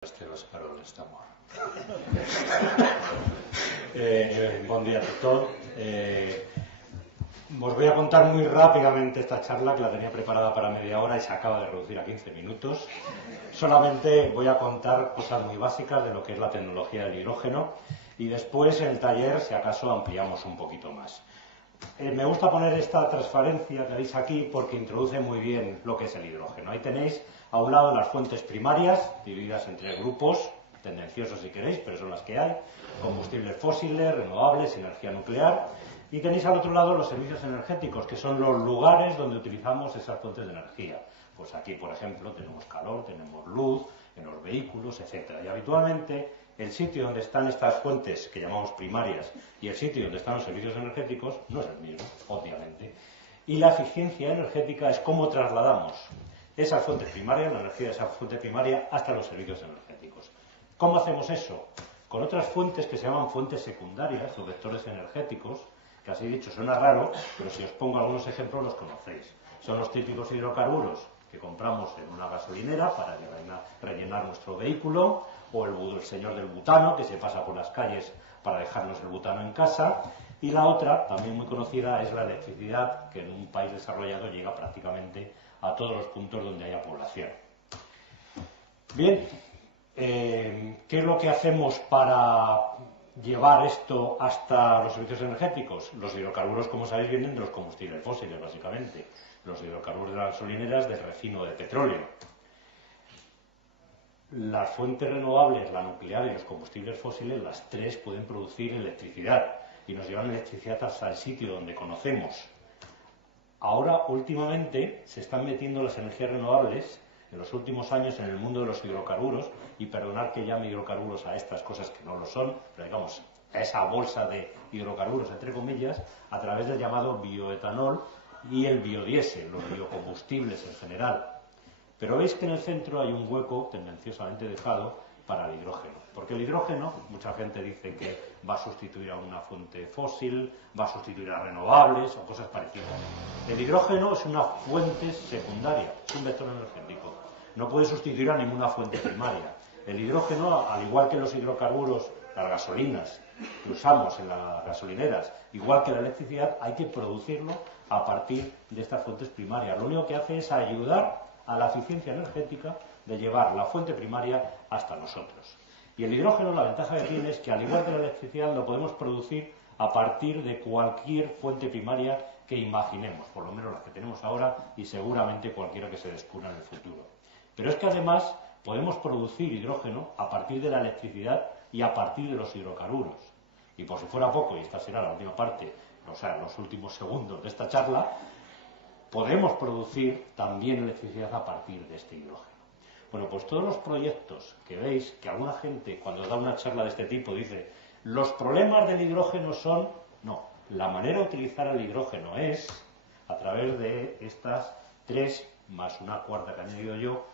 Los paroles d'amor. Bon dia a tothom. Os voy a contar muy rápidamente esta charla, que la tenía preparada para media hora y se acaba de reducir a 15 minutos. Solamente voy a contar cosas muy básicas de lo que es la tecnología del hidrógeno y después en el taller, si acaso, ampliamos un poquito más. Me gusta poner esta transparencia que veis aquí porque introduce muy bien lo que es el hidrógeno. Ahí tenéis a un lado las fuentes primarias, divididas en tres grupos, tendenciosos si queréis, pero son las que hay: combustibles fósiles, renovables, energía nuclear. Y tenéis al otro lado los servicios energéticos, que son los lugares donde utilizamos esas fuentes de energía. Pues aquí, por ejemplo, tenemos calor, tenemos luz, en los vehículos, etc. Y habitualmente el sitio donde están estas fuentes que llamamos primarias y el sitio donde están los servicios energéticos no es el mismo, obviamente. Y la eficiencia energética es cómo trasladamos esas fuentes primarias, la energía de esa fuente primaria, hasta los servicios energéticos. ¿Cómo hacemos eso? Con otras fuentes que se llaman fuentes secundarias o vectores energéticos, que así dicho suena raro, pero si os pongo algunos ejemplos los conocéis. Son los típicos hidrocarburos que compramos en una gasolinera para rellenar nuestro vehículo, o el señor del butano que se pasa por las calles para dejarnos el butano en casa. Y la otra, también muy conocida, es la electricidad, que en un país desarrollado llega prácticamente a todos los puntos donde haya población. Bien, ¿qué es lo que hacemos para llevar esto hasta los servicios energéticos? Los hidrocarburos, como sabéis, vienen de los combustibles fósiles, básicamente. Los hidrocarburos de las gasolineras del refino de petróleo. Las fuentes renovables, la nuclear y los combustibles fósiles, las tres pueden producir electricidad y nos llevan electricidad hasta el sitio donde conocemos. Ahora, últimamente, se están metiendo las energías renovables en los últimos años en el mundo de los hidrocarburos, y perdonad que llame hidrocarburos a estas cosas que no lo son, pero digamos, a esa bolsa de hidrocarburos, entre comillas, a través del llamado bioetanol y el biodiesel, los biocombustibles en general. Pero veis que en el centro hay un hueco tendenciosamente dejado para el hidrógeno. Porque el hidrógeno, mucha gente dice que va a sustituir a una fuente fósil, va a sustituir a renovables o cosas parecidas. El hidrógeno es una fuente secundaria, es un vector energético. No puede sustituir a ninguna fuente primaria. El hidrógeno, al igual que los hidrocarburos, las gasolinas que usamos en las gasolineras, igual que la electricidad, hay que producirlo a partir de estas fuentes primarias. Lo único que hace es ayudar a la eficiencia energética de llevar la fuente primaria hasta nosotros. Y el hidrógeno, la ventaja que tiene es que, al igual que la electricidad, lo podemos producir a partir de cualquier fuente primaria que imaginemos, por lo menos las que tenemos ahora y seguramente cualquiera que se descubra en el futuro. Pero es que además podemos producir hidrógeno a partir de la electricidad y a partir de los hidrocarburos. Y por si fuera poco, y esta será la última parte, o sea, los últimos segundos de esta charla, podemos producir también electricidad a partir de este hidrógeno. Bueno, pues todos los proyectos que veis, que alguna gente cuando da una charla de este tipo dice, los problemas del hidrógeno son... No, la manera de utilizar el hidrógeno es a través de estas tres, más una cuarta que he añadido yo,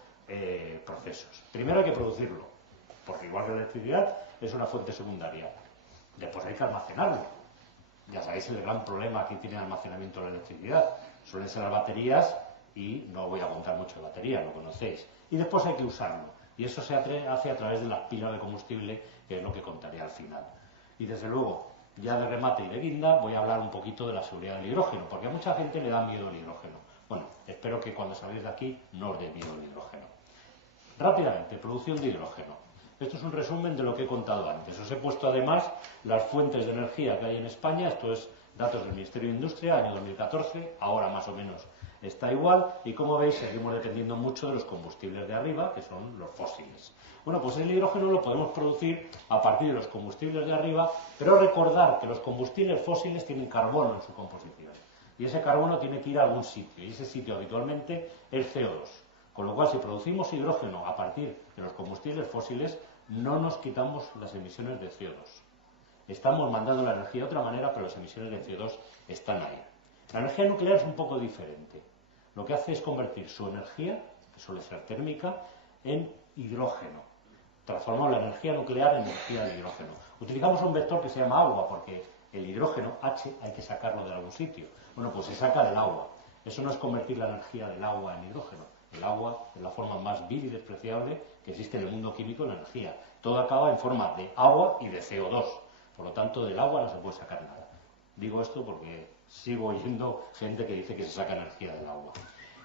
procesos. Primero hay que producirlo, porque igual que la electricidad es una fuente secundaria. Después hay que almacenarlo. Ya sabéis el gran problema que tiene el almacenamiento de la electricidad. Suelen ser las baterías y no voy a contar mucho de batería, lo conocéis. Y después hay que usarlo. Y eso se hace a través de las pilas de combustible, que es lo que contaré al final. Y desde luego, ya de remate y de guinda, voy a hablar un poquito de la seguridad del hidrógeno, porque a mucha gente le da miedo el hidrógeno. Bueno, espero que cuando salgáis de aquí no os dé miedo el hidrógeno. Rápidamente, producción de hidrógeno. Esto es un resumen de lo que he contado antes. Os he puesto además las fuentes de energía que hay en España. Esto es datos del Ministerio de Industria, año 2014, ahora más o menos está igual, y como veis seguimos dependiendo mucho de los combustibles de arriba, que son los fósiles. Bueno, pues el hidrógeno lo podemos producir a partir de los combustibles de arriba, pero recordar que los combustibles fósiles tienen carbono en su composición, y ese carbono tiene que ir a algún sitio, y ese sitio habitualmente es CO2. Con lo cual, si producimos hidrógeno a partir de los combustibles fósiles, no nos quitamos las emisiones de CO2. Estamos mandando la energía de otra manera, pero las emisiones de CO2 están ahí. La energía nuclear es un poco diferente. Lo que hace es convertir su energía, que suele ser térmica, en hidrógeno. Transformamos la energía nuclear en energía de hidrógeno. Utilizamos un vector que se llama agua, porque el hidrógeno, H, hay que sacarlo de algún sitio. Bueno, pues se saca del agua. Eso no es convertir la energía del agua en hidrógeno. El agua es la forma más vil y despreciable que existe en el mundo químico en la energía. Todo acaba en forma de agua y de CO2. Por lo tanto, del agua no se puede sacar nada. Digo esto porque sigo oyendo gente que dice que se saca energía del agua.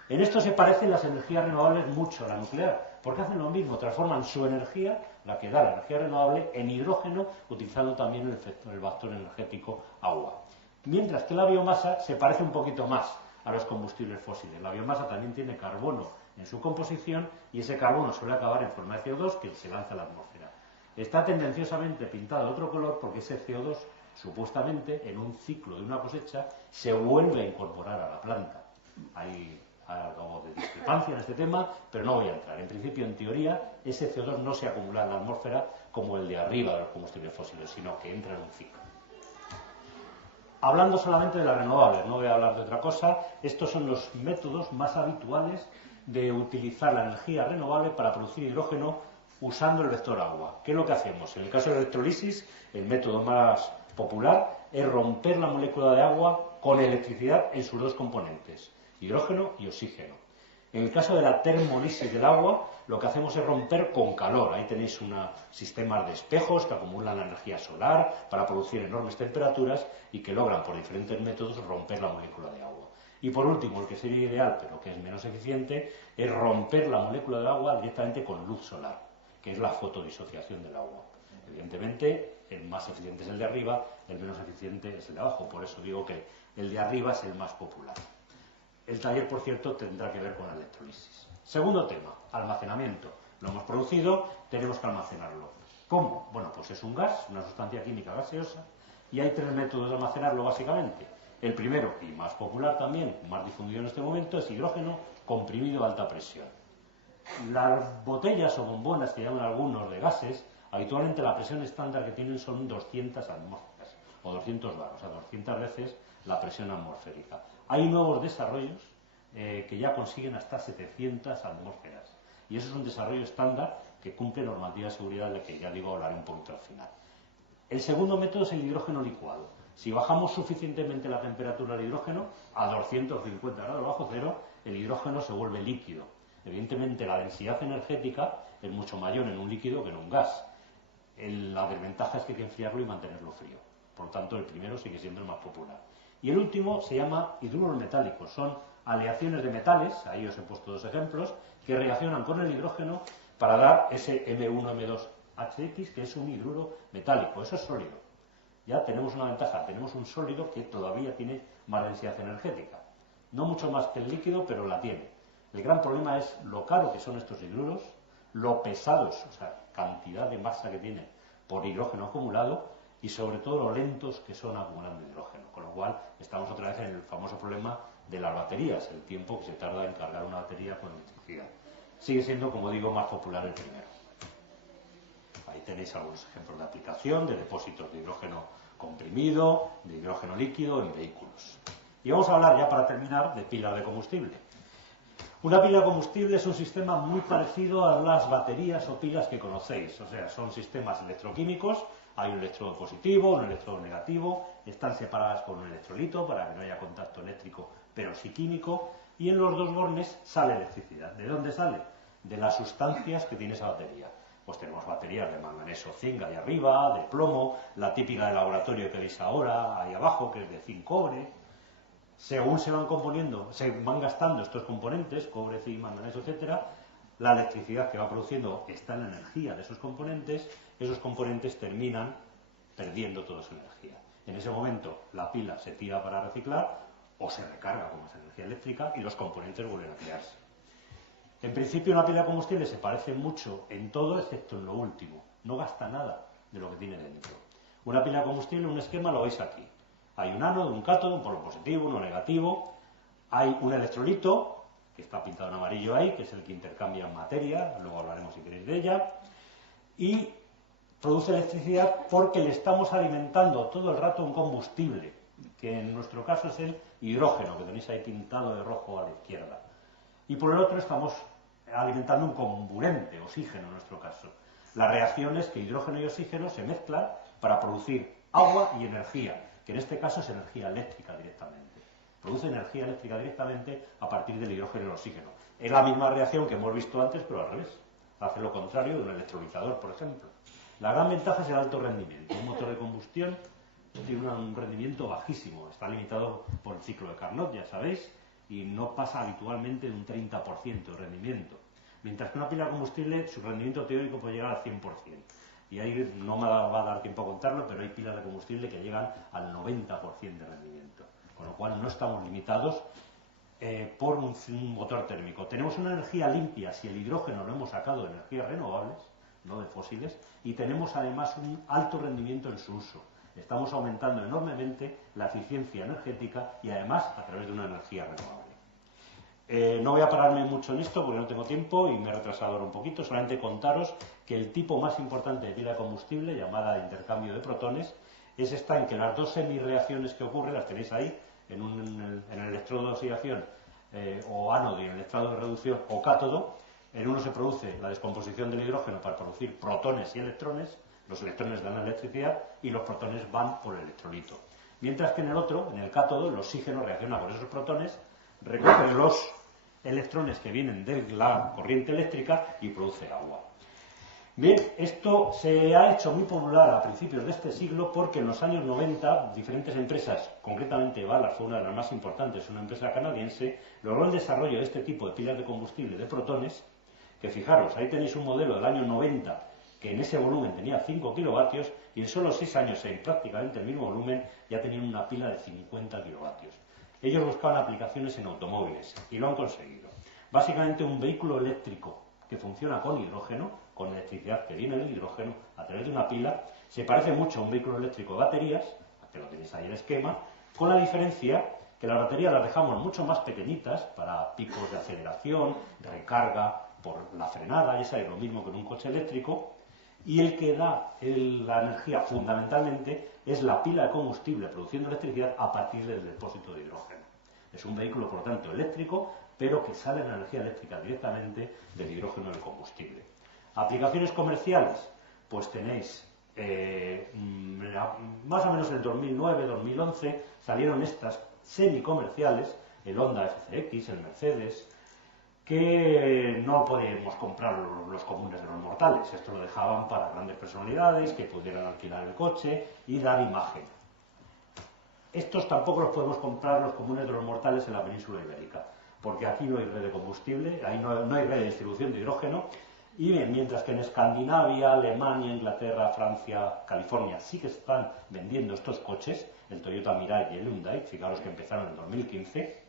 En esto se parecen las energías renovables mucho a la nuclear, porque hacen lo mismo, transforman su energía, la que da la energía renovable, en hidrógeno, utilizando también el factor energético agua. Mientras que la biomasa se parece un poquito más a los combustibles fósiles. La biomasa también tiene carbono en su composición y ese carbono suele acabar en forma de CO2 que se lanza a la atmósfera. Está tendenciosamente pintado de otro color porque ese CO2, supuestamente, en un ciclo de una cosecha, se vuelve a incorporar a la planta. Hay algo de discrepancia en este tema, pero no voy a entrar. En principio, en teoría, ese CO2 no se acumula en la atmósfera como el de arriba de los combustibles fósiles, sino que entra en un ciclo. Hablando solamente de las renovables, no voy a hablar de otra cosa, estos son los métodos más habituales de utilizar la energía renovable para producir hidrógeno usando el vector agua. ¿Qué es lo que hacemos? En el caso de la electrólisis, el método más popular es romper la molécula de agua con electricidad en sus dos componentes, hidrógeno y oxígeno. En el caso de la termolisis del agua, lo que hacemos es romper con calor. Ahí tenéis unos sistemas de espejos que acumulan la energía solar para producir enormes temperaturas y que logran por diferentes métodos romper la molécula de agua. Y por último, el que sería ideal, pero que es menos eficiente, es romper la molécula del agua directamente con luz solar, que es la fotodisociación del agua. Evidentemente, el más eficiente es el de arriba, el menos eficiente es el de abajo. Por eso digo que el de arriba es el más popular. El taller, por cierto, tendrá que ver con la electrólisis. Segundo tema, almacenamiento. Lo hemos producido, tenemos que almacenarlo. ¿Cómo? Bueno, pues es un gas, una sustancia química gaseosa, y hay tres métodos de almacenarlo básicamente. El primero, y más popular también, más difundido en este momento, es hidrógeno comprimido a alta presión. Las botellas o bombonas que llaman algunos de gases, habitualmente la presión estándar que tienen son 200 atmósferas, o 200 bar, o sea, 200 veces la presión atmosférica. Hay nuevos desarrollos que ya consiguen hasta 700 atmósferas. Y eso es un desarrollo estándar que cumple normativa de seguridad de la que ya digo hablaré un poquito al final. El segundo método es el hidrógeno licuado. Si bajamos suficientemente la temperatura del hidrógeno a 250 grados bajo cero, el hidrógeno se vuelve líquido. Evidentemente la densidad energética es mucho mayor en un líquido que en un gas. La desventaja es que hay que enfriarlo y mantenerlo frío. Por lo tanto, el primero sigue siendo el más popular. Y el último se llama hidruros metálicos. Son aleaciones de metales, ahí os he puesto dos ejemplos, que reaccionan con el hidrógeno para dar ese M1M2HX, que es un hidruro metálico. Eso es sólido. Ya tenemos una ventaja, tenemos un sólido que todavía tiene más densidad energética. No mucho más que el líquido, pero la tiene. El gran problema es lo caro que son estos hidruros, lo pesados, o sea, cantidad de masa que tienen por hidrógeno acumulado, y sobre todo lo lentos que son acumulando hidrógeno, con lo cual estamos otra vez en el famoso problema de las baterías, el tiempo que se tarda en cargar una batería con electricidad. Sigue siendo, como digo, más popular el primero. Ahí tenéis algunos ejemplos de aplicación de depósitos de hidrógeno comprimido, de hidrógeno líquido en vehículos. Y vamos a hablar ya para terminar de pilas de combustible. Una pila de combustible es un sistema muy parecido a las baterías o pilas que conocéis, o sea, son sistemas electroquímicos. Hay un electrodo positivo, un electrodo negativo, están separadas por un electrolito para que no haya contacto eléctrico, pero sí químico, y en los dos bornes sale electricidad. ¿De dónde sale? De las sustancias que tiene esa batería. Pues tenemos baterías de manganeso zinc ahí arriba, de plomo, la típica de laboratorio que veis ahora, ahí abajo, que es de zinc cobre. Según se van componiendo, se van gastando estos componentes, cobre, zinc, manganeso, etcétera, la electricidad que va produciendo está en la energía de esos componentes terminan perdiendo toda su energía. En ese momento la pila se tira para reciclar o se recarga como es energía eléctrica y los componentes vuelven a crearse. En principio una pila de combustible se parece mucho en todo excepto en lo último, no gasta nada de lo que tiene dentro. Una pila de combustible, un esquema lo veis aquí. Hay un ánodo, un cátodo, un polo positivo, uno negativo, hay un electrolito que está pintado en amarillo ahí, que es el que intercambia materia, luego hablaremos si queréis de ella, y produce electricidad porque le estamos alimentando todo el rato un combustible, que en nuestro caso es el hidrógeno, que tenéis ahí pintado de rojo a la izquierda. Y por el otro estamos alimentando un comburente, oxígeno en nuestro caso. La reacción es que hidrógeno y oxígeno se mezclan para producir agua y energía, que en este caso es energía eléctrica directamente. produce energía eléctrica directamente a partir del hidrógeno y el oxígeno. Es la misma reacción que hemos visto antes, pero al revés. Hace lo contrario de un electrolizador, por ejemplo. La gran ventaja es el alto rendimiento. Un motor de combustión tiene un rendimiento bajísimo, está limitado por el ciclo de Carnot, ya sabéis, y no pasa habitualmente de un 30% de rendimiento. Mientras que una pila de combustible, su rendimiento teórico puede llegar al 100%. Y ahí no me va a dar tiempo a contarlo, pero hay pilas de combustible que llegan al 90% de rendimiento. Con lo cual no estamos limitados por un motor térmico. Tenemos una energía limpia si el hidrógeno lo hemos sacado de energías renovables, no de fósiles, y tenemos además un alto rendimiento en su uso. Estamos aumentando enormemente la eficiencia energética y además a través de una energía renovable. No voy a pararme mucho en esto porque no tengo tiempo y me he retrasado ahora un poquito, solamente contaros que el tipo más importante de pila de combustible, llamada intercambio de protones, es esta en que las dos semirreacciones que ocurren, las tenéis ahí, en el electrodo de oxidación o ánodo y en el electrodo de reducción o cátodo. En uno se produce la descomposición del hidrógeno para producir protones y electrones, los electrones dan electricidad y los protones van por el electrolito. Mientras que en el otro, en el cátodo, el oxígeno reacciona con esos protones, recoge los electrones que vienen de la corriente eléctrica y produce agua. Bien, esto se ha hecho muy popular a principios de este siglo porque en los años 90 diferentes empresas, concretamente Ballard fue una de las más importantes, una empresa canadiense, logró el desarrollo de este tipo de pilas de combustible de protones, que fijaros, ahí tenéis un modelo del año 90 que en ese volumen tenía 5 kilovatios y en solo 6 años en prácticamente el mismo volumen ya tenían una pila de 50 kilovatios. Ellos buscaban aplicaciones en automóviles y lo han conseguido. Básicamente un vehículo eléctrico que funciona con hidrógeno, con electricidad que viene del hidrógeno a través de una pila, se parece mucho a un vehículo eléctrico de baterías, que lo tenéis ahí en el esquema, con la diferencia que las baterías las dejamos mucho más pequeñitas para picos de aceleración, recarga por la frenada, y es lo mismo que en un coche eléctrico, y el que da la energía fundamentalmente es la pila de combustible produciendo electricidad a partir del depósito de hidrógeno. Es un vehículo, por lo tanto, eléctrico, pero que sale la energía eléctrica directamente del hidrógeno del combustible. Aplicaciones comerciales, pues tenéis, más o menos en el 2009-2011 salieron estas semicomerciales, el Honda FCX, el Mercedes, que no podíamos comprar los comunes de los mortales. Esto lo dejaban para grandes personalidades que pudieran alquilar el coche y dar imagen. Estos tampoco los podemos comprar los comunes de los mortales en la península ibérica, porque aquí no hay red de combustible, ahí no hay red de distribución de hidrógeno, y mientras que en Escandinavia, Alemania, Inglaterra, Francia, California sí que están vendiendo estos coches, el Toyota Mirai y el Hyundai, fijaros que empezaron en 2015,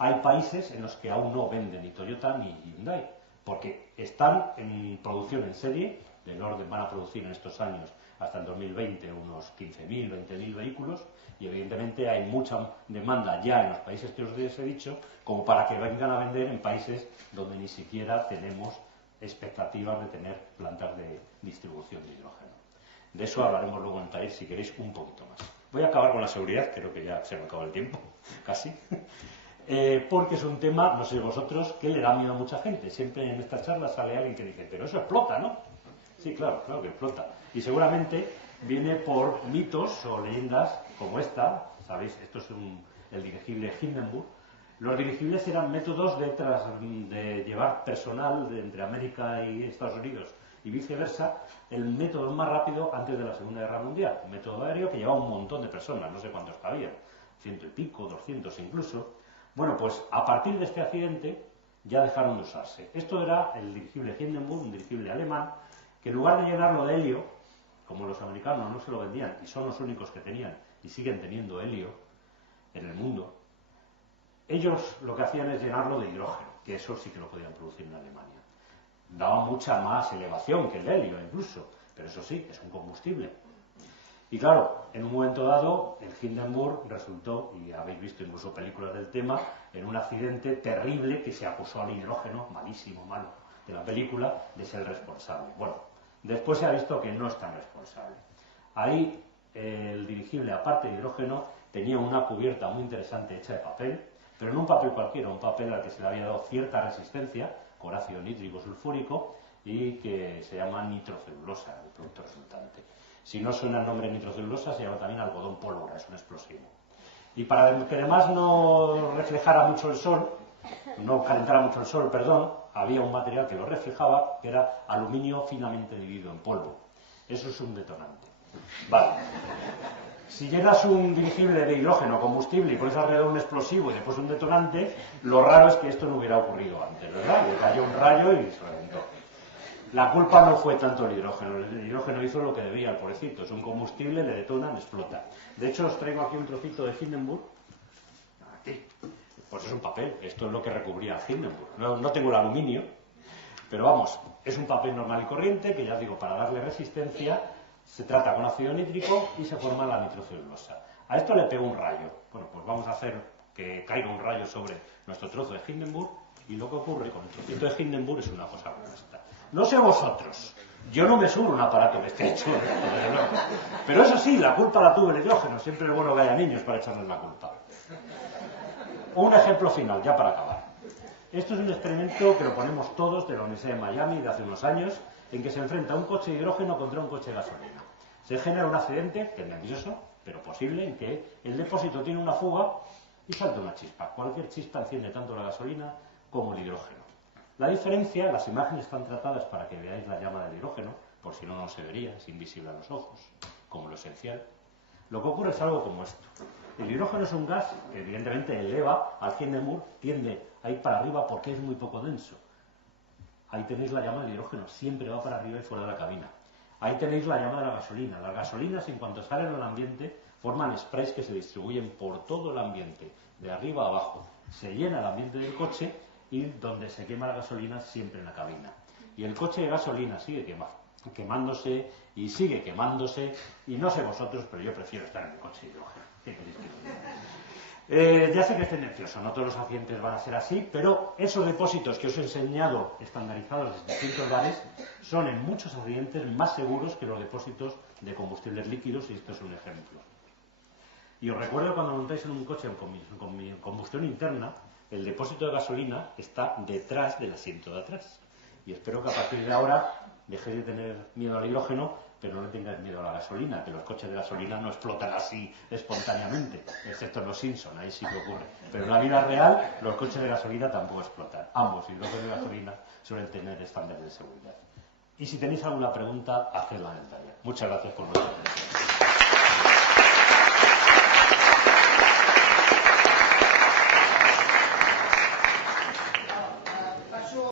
hay países en los que aún no venden ni Toyota ni Hyundai, porque están en producción en serie, del orden van a producir en estos años hasta el 2020 unos 15.000, 20.000 vehículos, y evidentemente hay mucha demanda ya en los países que os he dicho, como para que vengan a vender en países donde ni siquiera tenemos expectativas de tener plantas de distribución de hidrógeno. De eso hablaremos luego en el taller si queréis un poquito más. Voy a acabar con la seguridad, creo que ya se me acaba el tiempo, casi. Porque es un tema, no sé vosotros, que le da miedo a mucha gente. Siempre en estas charlas sale alguien que dice, pero eso explota, ¿no? Sí, claro que explota. Y seguramente viene por mitos o leyendas como esta, ¿sabéis? Esto es el dirigible Hindenburg. Los dirigibles eran métodos de llevar personal entre América y Estados Unidos y viceversa, el método más rápido antes de la Segunda Guerra Mundial. Un método aéreo que llevaba un montón de personas, no sé cuántos cabían, 100 y pico, 200 incluso. Bueno, pues a partir de este accidente ya dejaron de usarse. Esto era el dirigible Hindenburg, un dirigible alemán, que en lugar de llenarlo de helio, como los americanos no se lo vendían y son los únicos que tenían y siguen teniendo helio en el mundo, ellos lo que hacían es llenarlo de hidrógeno, que eso sí que lo podían producir en Alemania. Daba mucha más elevación que el helio incluso, pero eso sí, es un combustible. Y claro, en un momento dado, el Hindenburg resultó, y habéis visto incluso películas del tema, en un accidente terrible que se acusó al hidrógeno, malísimo, malo, de la película, de ser el responsable. Bueno, después se ha visto que no es tan responsable. Ahí el dirigible, aparte de hidrógeno, tenía una cubierta muy interesante hecha de papel, pero no un papel cualquiera, un papel al que se le había dado cierta resistencia, con ácido nítrico sulfúrico, y que se llama nitrocelulosa, el producto resultante. Si no suena el nombre nitrocelulosa, se llama también algodón pólvora, es un explosivo. Y para que además no reflejara mucho el sol, no calentara mucho el sol, perdón, había un material que lo reflejaba, que era aluminio finamente dividido en polvo. Eso es un detonante. Vale. Si llenas un dirigible de hidrógeno combustible y pones alrededor un explosivo y después un detonante, lo raro es que esto no hubiera ocurrido antes, ¿verdad? Le cayó un rayo y se reventó. La culpa no fue tanto el hidrógeno hizo lo que debía, el pobrecito. Es un combustible, le detonan, explota. De hecho, os traigo aquí un trocito de Hindenburg. Aquí. Pues es un papel, esto es lo que recubría Hindenburg. No tengo el aluminio, pero vamos, es un papel normal y corriente que, ya digo, para darle resistencia, se trata con ácido nítrico y se forma la nitrocelulosa. A esto le pego un rayo. Bueno, pues vamos a hacer que caiga un rayo sobre nuestro trozo de Hindenburg y lo que ocurre con el trocito de Hindenburg es una cosa como esta. No sé vosotros, yo no me subo un aparato que esté hecho, pero eso sí, la culpa la tuvo el hidrógeno, siempre es bueno que haya niños para echarles la culpa. Un ejemplo final, ya para acabar. Esto es un experimento que lo ponemos todos de la Universidad de Miami de hace unos años, en que se enfrenta un coche de hidrógeno contra un coche de gasolina. Se genera un accidente, que es nervioso, pero posible, en que el depósito tiene una fuga y salta una chispa. Cualquier chispa enciende tanto la gasolina como el hidrógeno. La diferencia, las imágenes están tratadas para que veáis la llama del hidrógeno, por si no se vería, es invisible a los ojos, como lo esencial. Lo que ocurre es algo como esto. El hidrógeno es un gas que evidentemente eleva al Hindenburg, tiende a ir para arriba porque es muy poco denso. Ahí tenéis la llama del hidrógeno, siempre va para arriba y fuera de la cabina. Ahí tenéis la llama de la gasolina. Las gasolinas, en cuanto salen al ambiente, forman sprays que se distribuyen por todo el ambiente, de arriba a abajo. Se llena el ambiente del coche y donde se quema la gasolina siempre en la cabina. Y el coche de gasolina sigue quemándose y sigue quemándose, y no sé vosotros, pero yo prefiero estar en el coche de hidrógeno. ¿Qué queréis que os diga? Ya sé que es tendencioso, no todos los accidentes van a ser así, pero esos depósitos que os he enseñado estandarizados en distintos bares son en muchos accidentes más seguros que los depósitos de combustibles líquidos, y esto es un ejemplo. Y os recuerdo cuando montáis en un coche con combustión interna, el depósito de gasolina está detrás del asiento de atrás. Y espero que a partir de ahora dejéis de tener miedo al hidrógeno, pero no le tengáis miedo a la gasolina, que los coches de gasolina no explotan así espontáneamente, excepto en los Simpson, ahí sí que ocurre. Pero en la vida real, los coches de gasolina tampoco explotan. Ambos, hidrógeno y gasolina, suelen tener estándares de seguridad. Y si tenéis alguna pregunta, hacedla en el taller. Muchas gracias por vuestra atención.